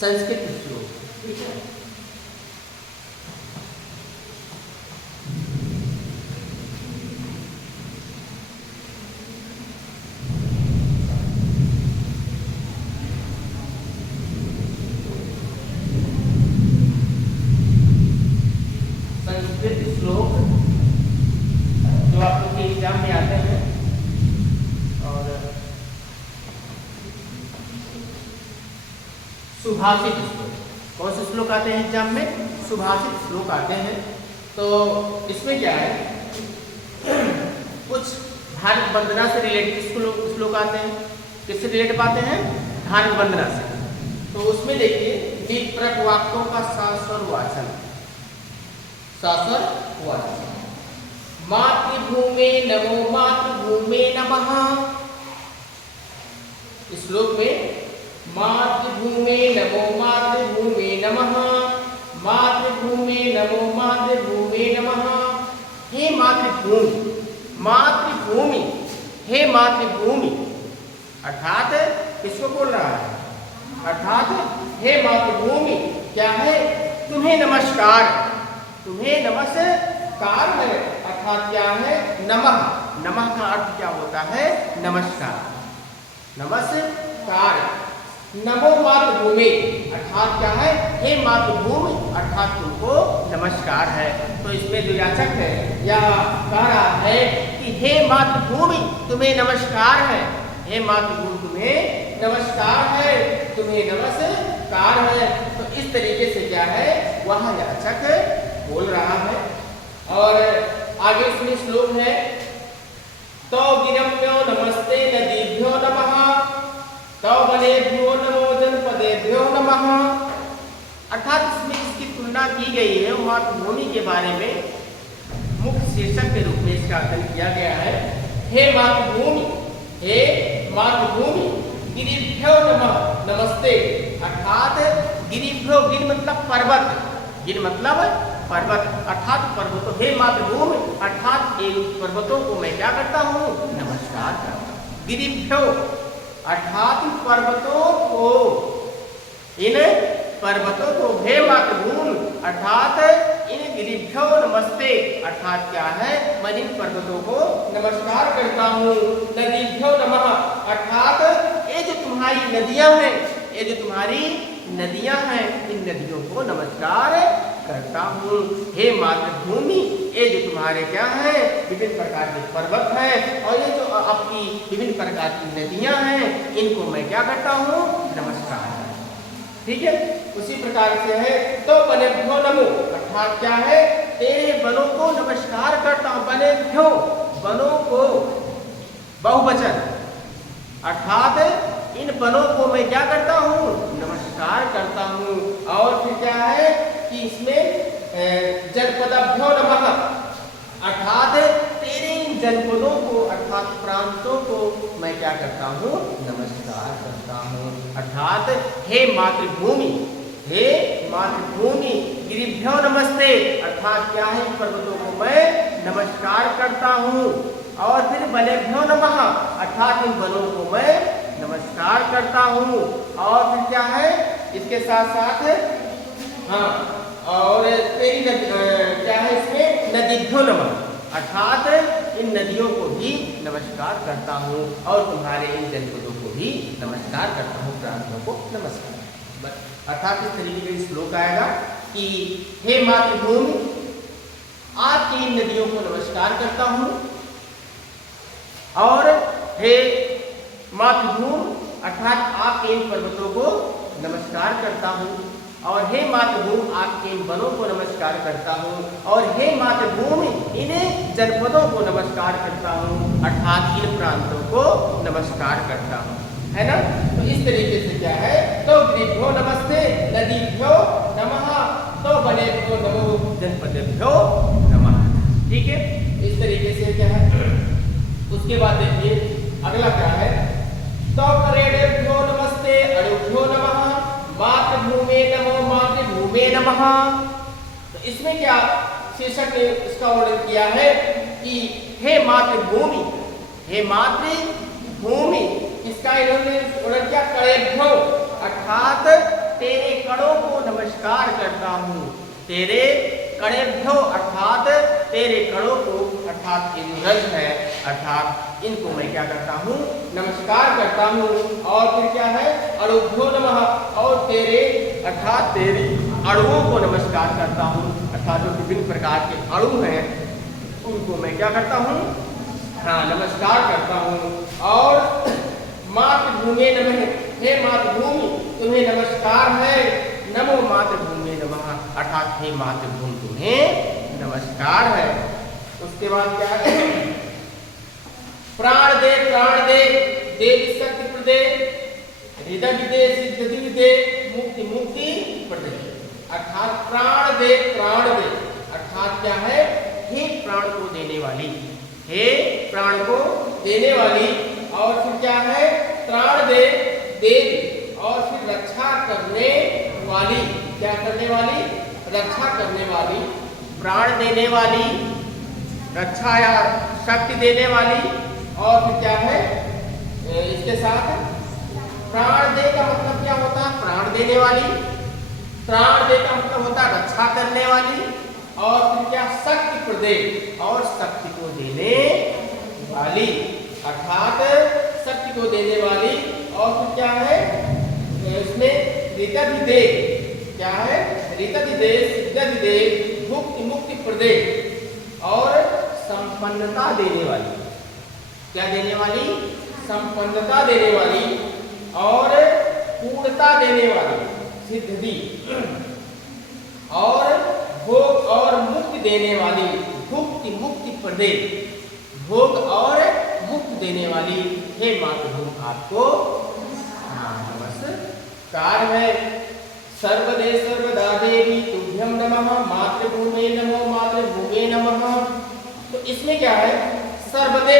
संस्कृत श्लोक, ठीक है। संस्कृत श्लोक जो आप लोग के एग्जाम में आते हैं, और सुभाषित श्लोक, कौन से श्लोक आते हैं एग्जाम में? सुभाषित श्लोक आते हैं। तो इसमें क्या है, कुछ धार्मिक वंदना से रिलेटेड श्लोक आते हैं। किससे रिलेटेड पाते हैं? धार्मिक वंदना से। तो उसमें देखिए, विप्रक वाक्यों का शास्त्र वाचन, शास्त्र वाचन। मातृभूमे नमो मातृभूमे नमः। इस श्लोक में मातृभूमे नमो मातृभूमे नमः, मातृभूमे नमो मातृभूमे नमः। हे मातृभूमि, मातृभूमि, हे मातृभूमि, अर्थात किसको बोल रहा है? अर्थात हे मातृभूमि क्या है? तुम्हें नमस्कार, तुम्हें नमस्कार है। अर्थात क्या है? नमः, नमः का अर्थ क्या होता है? नमस्कार, नमस्कार। नमो मातृभूमि अर्थात क्या है? हे मातृभूमि, अर्थात तुमको नमस्कार है। तो इसमें जो याचक है या कह रहा है कि हे मातृभूमि तुम्हें नमस्कार है, हे मातृभूमि तुम्हें नमस्कार है, तुम्हें नमस्कार है। तो इस तरीके से क्या है, वह याचक बोल रहा है। और आगे इसमें श्लोक है, तो गिरम्यो नमस्ते नदीभ्यो नमः, तो वनेभ्यो नमो जनपदेभ्यो नमः। अर्थात इसमें इसकी तुलना की गई है मातृभूमि के बारे में। मुख्य शीर्षक के रूप में इसका अध्ययन किया गया है। हे मातृभूमि, हे मातृभूमि, गिरिभ्यो नमः नमस्ते। अर्थात गिरिभ्यो, गिर मतलब पर्वत, गिर मतलब पर्वत, अर्थात पर्वतों, हे मातृभूमि अर्थात इन पर्वतों को मैं क्या करता हूँ? नमस्कार करता हूँ। गिरिभ्यो अर्थात पर्वतों को, इन पर्वतों को, हे मातृभूमि अर्थात इन गिरिभ्यो नमस्ते, अर्थात क्या है? मैं इन पर्वतों को नमस्कार करता हूँ। नदीभ्यो नमः अर्थात ये जो तुम्हारी नदियां हैं, ये जो तुम्हारी नदियां हैं, इन नदियों को नमस्कार करता हूँ। हे मातृभूमि, ये जो तुम्हारे क्या है? विभिन्न प्रकार के पर्वत हैं, और ये जो आपकी विभिन्न प्रकार की नदियां हैं, इनको मैं क्या करता हूँ? नमस्कार। ठीक है, उसी प्रकार से है, तो वनेभ्यो नमो अर्थात क्या है? तेरे वनों को नमस्कार करता हूँ। वनेभ्यो, वनों को, बहुवचन, अर्थात इन वनों को मैं क्या करता हूँ? नमस्कार करता हूँ। और फिर क्या है कि इसमें जनपदभ्यो नमः अर्थात तेरे इन जनपदों को, अर्थात प्रांतों को मैं क्या करता हूँ? नमस्कार करता हूँ। अर्थात हे मातृभूमि, हे मातृभूमि, गिरिभ्यो नमस्ते अर्थात क्या है? पर्वतों को मैं नमस्कार करता हूँ। और फिर वनेभ्यो नमः अर्थात इन वनों को मैं नमस्कार करता हूँ। और फिर क्या है? इसके साथ साथ हाँ, और तेरी क्या है इसमें? नदीभ्यो नमः अर्थात इन नदियों को भी नमस्कार करता हूँ, और तुम्हारे इन जनपदों को भी नमस्कार करता हूँ, प्रांतों को नमस्कार। अर्थात इस तरीके का श्लोक आएगा कि हे मातृभूमि, आपकी इन नदियों को नमस्कार करता हूँ, और हे मातृभूमि अर्थात आपके इन पर्वतों को नमस्कार करता हूँ, और हे मातृभूमि आपके इन वनों को नमस्कार करता हूँ, और हे मातृभूमि इन जनपदों को नमस्कार करता हूँ, अर्थात इन प्रांतों को नमस्कार करता हूँ, है ना। तो इस तरीके से क्या है, तो गिरिभ्यो नमस्ते नदीभ्यो नमः, तो वनेभ्यो नमो जनपदेभ्यो नमः। ठीक है, इस तरीके से क्या है। उसके बाद देखिए अगला क्या है, तो करेणेभ्यो नमस्ते अणुभ्यो नमः, मातृभूमे नमो मातृभूमे नमः। तो इसमें क्या शीर्षक ने इसका वर्णन किया है कि हे मातृभूमि, हे मातृभूमि, इसका इन्होंने वर्णन किया करेभ्यो अर्थात तेरे कड़ों को नमस्कार करता हूँ। तेरे कड़ेभ्यो अर्थात तेरे कड़ों को, अर्थात ये जो रज है, अर्थात इनको मैं क्या करता हूँ, नमस्कार करता हूँ। और फिर क्या है, अणुभ्यो नमः, और तेरे अर्थात तेरी अणुओं को नमस्कार करता हूँ, अर्थात जो विभिन्न प्रकार के अणु हैं उनको मैं क्या करता हूँ, हाँ, नमस्कार करता हूँ। और मातृभूमि नमः, हे मातृभूमि तुम्हें नमस्कार है। नमो मातृभूमि नमः, अर्थात हे मातृभूमि तुम्हें नमस्कार है। उसके बाद क्या है, प्राण दे देवी शक्ति प्रदे, हृदय विदे सिद्धि विदे, मुक्ति मुक्ति प्रदे, अर्थात प्राण दे अर्थात क्या है, हे प्राण को देने वाली, हे प्राण को देने वाली। और फिर क्या है, त्राण दे देवी, और फिर रक्षा करने वाली, क्या करने वाली, रक्षा करने वाली, प्राण देने वाली, रक्षा या शक्ति देने वाली। और फिर क्या है, इसके साथ प्राण दे का मतलब क्या होता है, प्राण देने वाली, प्राण दे का मतलब होता है रक्षा करने वाली। और फिर क्या, शक्ति प्रदे, और शक्ति को देने वाली, अर्थात शक्ति को देने वाली। और फिर क्या है, इसमें ऋतधिदे, क्या है, ऋतधिदे सिद्धधिदे, मुक्ति मुक्ति प्रदे, और संपन्नता देने वाली, क्या देने वाली, संपन्नता देने वाली, और पूर्णता देने वाली, सिद्धि, और भोग और मुक्ति देने वाली, भुक्ति मुक्ति प्रदे, भोग और मुक्ति देने वाली, हे मातृभूमि आपको नमस्कार है। सर्वदे सर्वदा देवी तुभ्यं नमः, मातृभूमे नमो मातृभूमे नमः। तो इसमें क्या है, सर्वदे,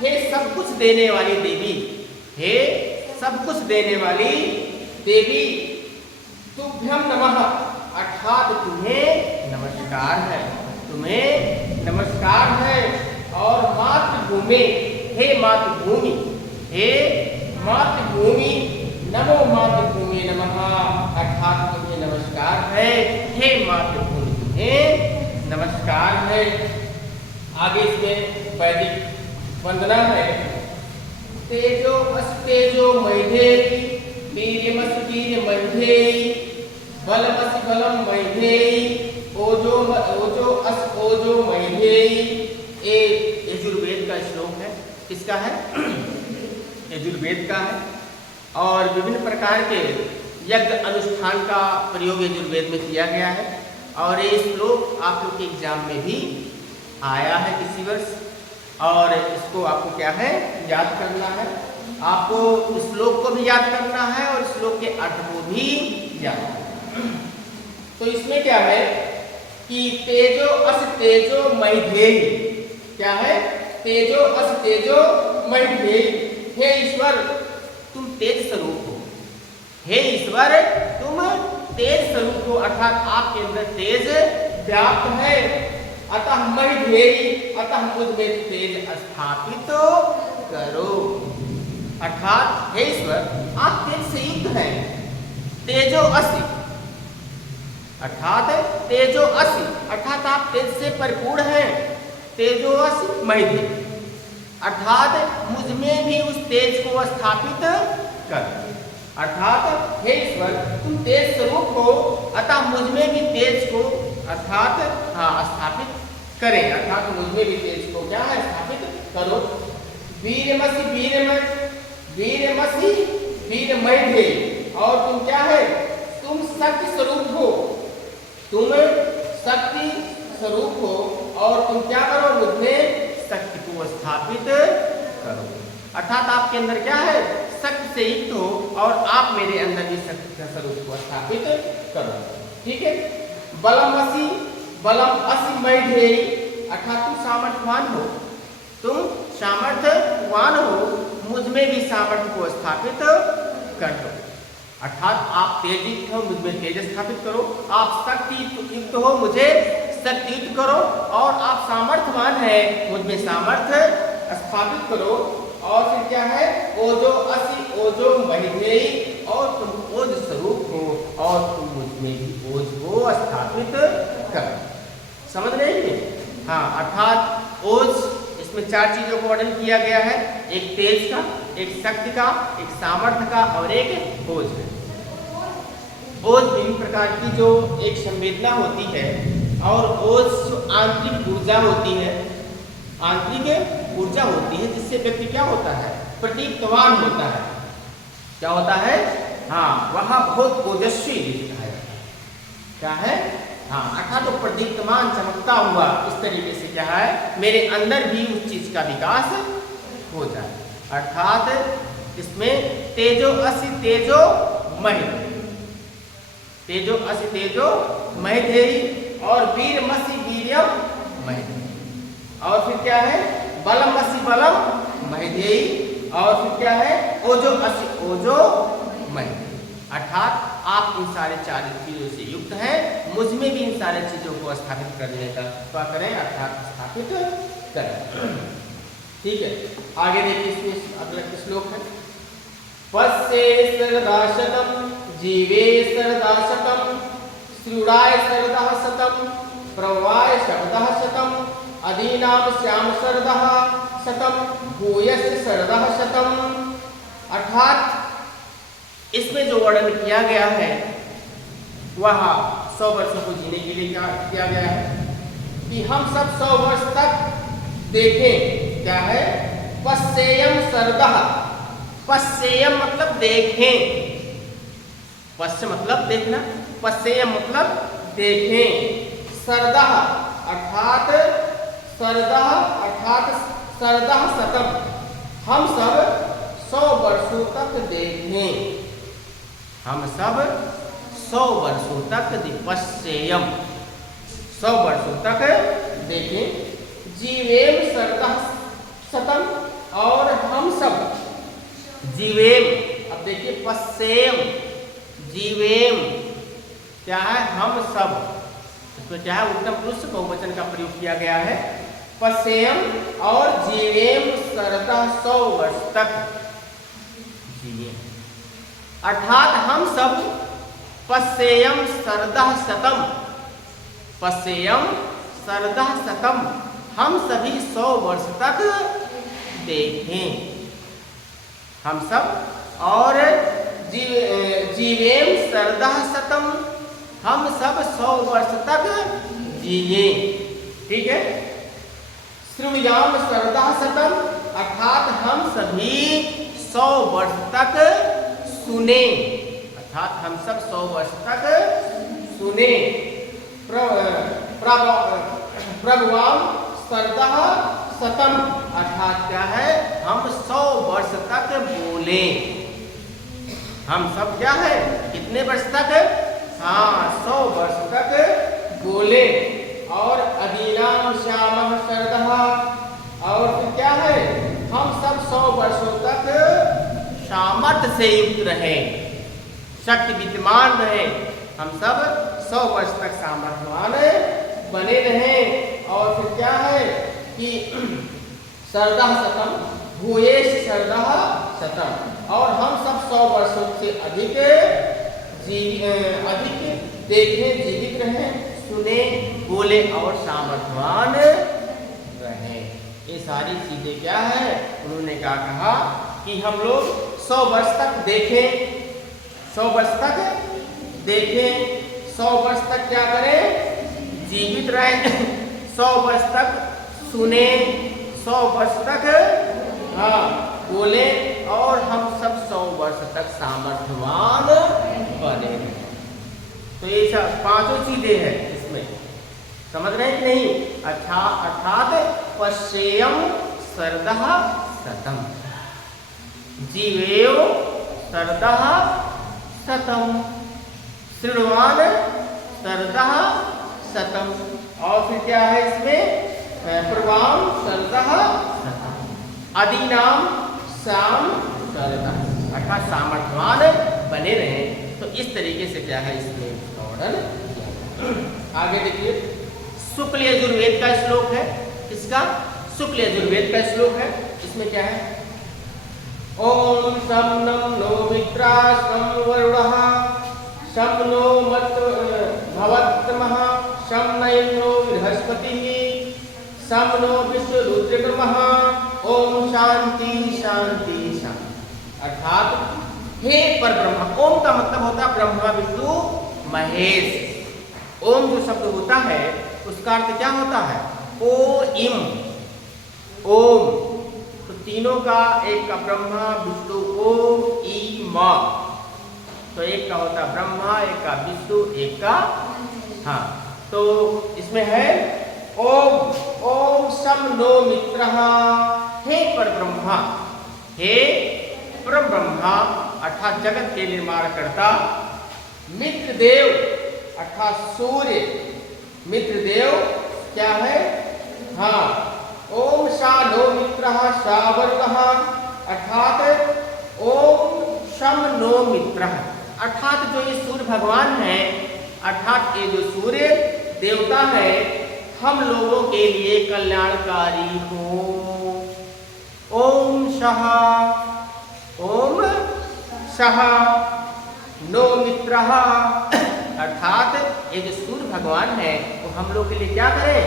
हे सब कुछ देने वाली देवी, हे सब कुछ देने वाली देवी, तुभ्यं नमः, अर्थात तुम्हें नमस्कार है, तुम्हें नमस्कार है। और मातृभूमि, हे मातृभूमि, हे मातृभूमि, नमो मातृभूमि नमः, अर्थात तुम्हें नमस्कार है, हे मातृभूमि तुम्हें नमस्कार है। आगे इसमें वैदिक वंदना है, तेजो अस्तेजो मैधेयी, वीर्यमसि वीर्यमैधेयी, बलमसि बलम मैधेयी, ओजो ओजो अस ओजो मैधेयी। ये यजुर्वेद का श्लोक है, किसका है, यजुर्वेद का है। और विभिन्न प्रकार के यज्ञ अनुष्ठान का प्रयोग यजुर्वेद में किया गया है। और ये श्लोक आप लोग के एग्जाम में भी आया है किसी वर्ष, और इसको आपको क्या है, याद करना है, आपको इस श्लोक को भी याद करना है और श्लोक के अर्थ को भी याद करना है। तो इसमें क्या है कि तेजो अस तेजो मैधेयी, क्या है, तेजो अस तेजो मैधेयी, हे ईश्वर तुम तेज स्वरूप हो, हे ईश्वर तुम तेज स्वरूप हो, अर्थात आपके अंदर तेज व्याप्त है। अतः मैधेयी, अतः मुझ में तेज स्थापित करो, अर्थात हे ईश्वर आप तेज से युक्त हैं। तेजो असि, अर्थात तेजो असि, अर्थात आप तेज से परिपूर्ण हैं। तेजो असि मैधेयी, अर्थात मुझ में भी उस तेज को स्थापित कर, अर्थात हे ईश्वर तुम तेज स्वरूप हो, अतः मुझ में भी तेज को, अर्थात हाँ, स्थापित करें, अर्थात मुझ में भी तेज को क्या है, स्थापित करो। वीर्यमसि वीर्यमसि वीर्यमैधेयी, और तुम क्या है, तुम शक्ति स्वरूप हो, तुम शक्ति स्वरूप हो, और तुम क्या करो, मुझमें शक्ति को स्थापित करो, अर्थात आपके अंदर क्या है, शक्ति से युक्त हो, और आप मेरे अंदर भी शक्ति का स्वरूप को स्थापित करो। ठीक है, बलमसि बलम असि मैधेयी, अर्थात तुम सामर्थ्यवान हो, तुम सामर्थ्यवान हो, मुझ में भी सामर्थ्य को स्थापित कर दो, अर्थात आप तेज युक्त हो, मुझ में तेज स्थापित करो, आप शक्ति युक्त हो, मुझे शक्ति युक्त करो, और आप सामर्थ्यवान है, मुझ में सामर्थ्य स्थापित करो। और फिर क्या है, ओजो असि ओजो मैधेयी, और तुम ओज स्वरूप हो और तुम मुझमें भी ओज को स्थापित कर। समझ रहे हैं? हाँ, अर्थात ओज, इसमें 4 चीजों को वर्णन किया गया है। एक तेज का, एक शक्ति का, एक सामर्थ्य का और एक ओज है। ओज विभिन्न प्रकार की जो एक संवेदना होती है और ओज जो आंतरिक ऊर्जा होती है, आंतरिक ऊर्जा होती है जिससे व्यक्ति क्या होता है, प्रतीकवान होता है। क्या होता है? हाँ, वह बहुत ओजस्वी दिखता है। क्या है? हाँ, अर्थात तो प्रदीप्तमान, चमकता हुआ, इस तरीके से क्या है, मेरे अंदर भी उस चीज का विकास हो जाए। अर्थात इसमें तेजो असि तेजो महित, तेजो असि तेजो महिधेयी और वीरमसि वीर्यम महिधेयी। और फिर क्या है? बलम असि बलम महिधेयी और फिर क्या है? ओजो असि ओजो महिधेयी। अर्थात आप इन सारे 4 चीजों से युक्त हैं, मुझ में भी इन सारे चीजों को स्थापित करने का क्या करें, अर्थात स्थापित करें। ठीक है, आगे देखिए, इसमें अगला श्लोक है, पश्ये सरदाशतम जीवे सरदाशतम श्रूडाय सरदः शतम प्रवाय शब्दः शतम अदीनाम श्याम सरदः शतम भूयस्य सरदः शतम। अर्थात इसमें जो वर्णन किया गया है वह 100 वर्षों को जीने के लिए क्या किया गया है कि हम सब 100 वर्ष तक देखें। क्या है? पश्येयम सरदः, पश्येयम मतलब देखें, पश्य मतलब देखना, पश्येयम मतलब देखें, सरदः अर्थात सरदः अर्थात सरदः शतम, हम सब 100 वर्षों तक देखें, हम सब 100 वर्षों तक पश्येयम 100 वर्षों तक देखें, जीवेम सरदः शतम और हम सब जीवेम, अब देखिए पश्येम जीवेम क्या है, हम सब, इसमें क्या है, उत्तम पुरुष बहुवचन का प्रयोग किया गया है। पश्येम और जीवेम सरदः 100 वर्ष तक जिए, अर्थात हम सब पश्येयम सरदः शतम, पश्येयम सरदः शतम, हम सभी 100 वर्ष तक देखें, हम सब, और जीवेम सरदः शतम, हम सब 100 वर्ष तक जिए। ठीक है, श्रुणुयाम सरदः शतम, अर्थात हम सभी 100 वर्ष तक सुने, अर्थात हम सब 100 वर्ष तक सुने। प्रभवाम सरदः शतम, अर्थात क्या है, हम 100 वर्ष तक बोले, हम सब क्या है, कितने वर्ष तक, हाँ 100 वर्ष तक बोले। और अदीनाम श्यामः सरदः, और फिर क्या है, हम सब 100 वर्षों तक सामर्थ्य से युक्त रहे, शक्ति विद्यमान रहे, हम सब 100 वर्ष तक सामर्थ्यवान बने रहे। और फिर क्या है कि सरदः शतम भूयेश सरदः शतम, और हम सब 100 वर्षों से अधिक देखें, जीवित रहे, सुने, बोले और सामर्थ्यवान रहे। ये सारी चीजें क्या है, उन्होंने क्या कहा कि हम लोग 100 वर्ष तक देखें, 100 वर्ष तक देखें, 100 वर्ष तक क्या करें, जीवित रहें, 100 वर्ष तक सुने, 100 वर्ष तक हाँ बोले, और हम सब 100 वर्ष तक सामर्थ्यवान बने। तो ये सब 5 चीजें हैं इसमें, समझ रहे हैं कि नहीं? अर्थात पश्येयम सरदः शतम, जीवेयो सरदः शतम, श्रृण्वान सरदः शतम, और फिर क्या है इसमें, प्रवाम सरदः शतम, अदीनाम श्याम सरदः, अर्थात सामर्थ्यवान बने रहे। तो इस तरीके से क्या है, इसमें इसका वर्णन। आगे देखिए, शुक्ल यजुर्वेद का श्लोक है, इसका शुक्ल यजुर्वेद का श्लोक है। इसमें क्या है, ओम शं नम नो मित्रा शं वरुणः शं नो मत भवत्तमः शं न इंद्रो बृहस्पतिः शं नो विश्वरुद्रक्रमः। ओम शांति शांति शांति। अर्थात हे परब्रह्म, ओम का मतलब होता है ब्रह्मा विष्णु महेश। ओम जो शब्द होता है उसका अर्थ क्या होता है? ओ इम, ओम। तो तीनों का, एक का ब्रह्मा विष्णु ओम ई म, तो एक का होता ब्रह्मा, एक का विष्णु, एक का, हाँ, तो इसमें है ओम। ओम शं नो मित्रः, हे परब्रह्मा, हे परब्रह्मा अर्थात जगत के निर्माण करता, मित्र देव अर्थात सूर्य, मित्र देव क्या है? हाँ, ओम शा नो मित्रः शा वरुणः अर्थात ओम शं नो मित्रः, अर्थात जो ये सूर्य भगवान है, अर्थात ये जो सूर्य देवता है हम लोगों के लिए कल्याणकारी हो। ओम शः, ओम शः नो मित्रः, अर्थात ये जो सूर्य भगवान है वो हम लोग के लिए क्या करे?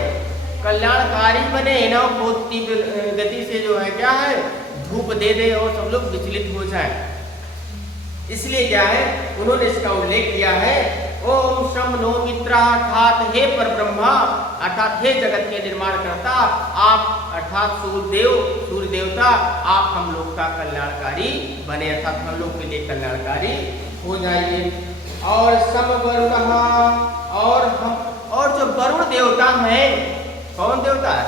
कल्याणकारी बने ना, बहुत तीव्र गति से जो है क्या है धूप दे दे और सब लोग विचलित हो जाए। इसलिए क्या है उन्होंने इसका उल्लेख किया है ओम शं नो मित्रः, अर्थात हे परब्रह्मा, अर्थात हे जगत के निर्माण करता, आप अर्थात सूर्य देवता आप हम लोग का कल्याणकारी बने, अर्थात हम लोग के लिए कल्याणकारी हो जाइए। और शं वरुणः, और जो वरुण देवता है, कौन देवता है?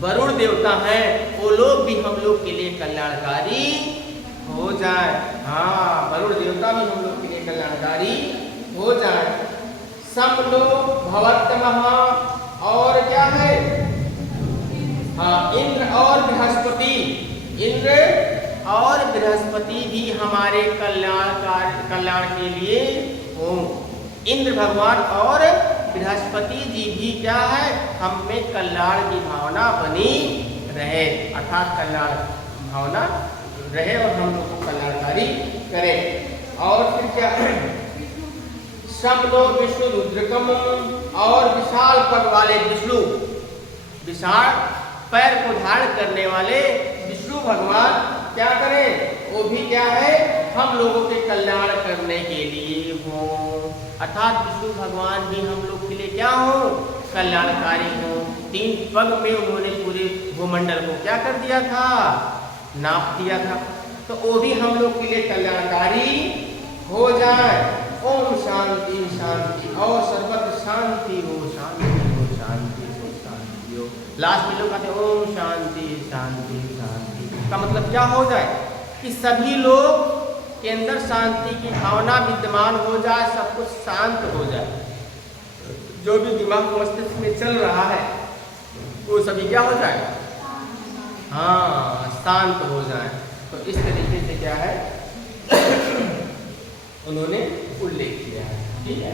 वरुण देवता है, वो लोग भी हम लोग के लिए कल्याणकारी हो जाए। हाँ, वरुण देवता भी हम लोग के लिए कल्याणकारी हो जाए। शं नो भवत्तमः, और क्या है? हाँ, इंद्र और बृहस्पति, इंद्र और बृहस्पति भी हमारे कल्याण के लिए हो। इंद्र भगवान और बृहस्पति जी भी क्या है हम में कल्याण की भावना बनी रहे, अर्थात कल्याण भावना रहे और हम लोग को कल्याणकारी करें। और फिर क्या? शं नो विष्णु रुद्रकम, और विशाल पद वाले विष्णु, विशाल पैर को धारण करने वाले विष्णु भगवान क्या करें? वो भी क्या है हम लोगों के कल्याण करने के लिए हो, अर्थात विष्णु भगवान भी हम लोग के लिए क्या हो? कल्याणकारी हो। 3 पग में उन्होंने पूरे भूमंडल को क्या कर दिया था? नाप दिया था, तो वो भी हम लोग के लिए कल्याणकारी हो जाए। ओम शांति शांति, और सर्वत्र शांति हो, शांति हो, शांति हो, शांति हो। लास्ट में लोग कहते हैं ओम शांति शांति शांति, का मतलब क्या हो जाए कि सभी लोग के अंदर शांति की भावना विद्यमान हो जाए, सब कुछ शांत हो जाए, जो भी दिमाग मस्तिष्क में चल रहा है वो सभी क्या हो जाए? हाँ, शांत हो जाए। तो इस तरीके से क्या है उन्होंने उल्लेख किया है। ठीक है।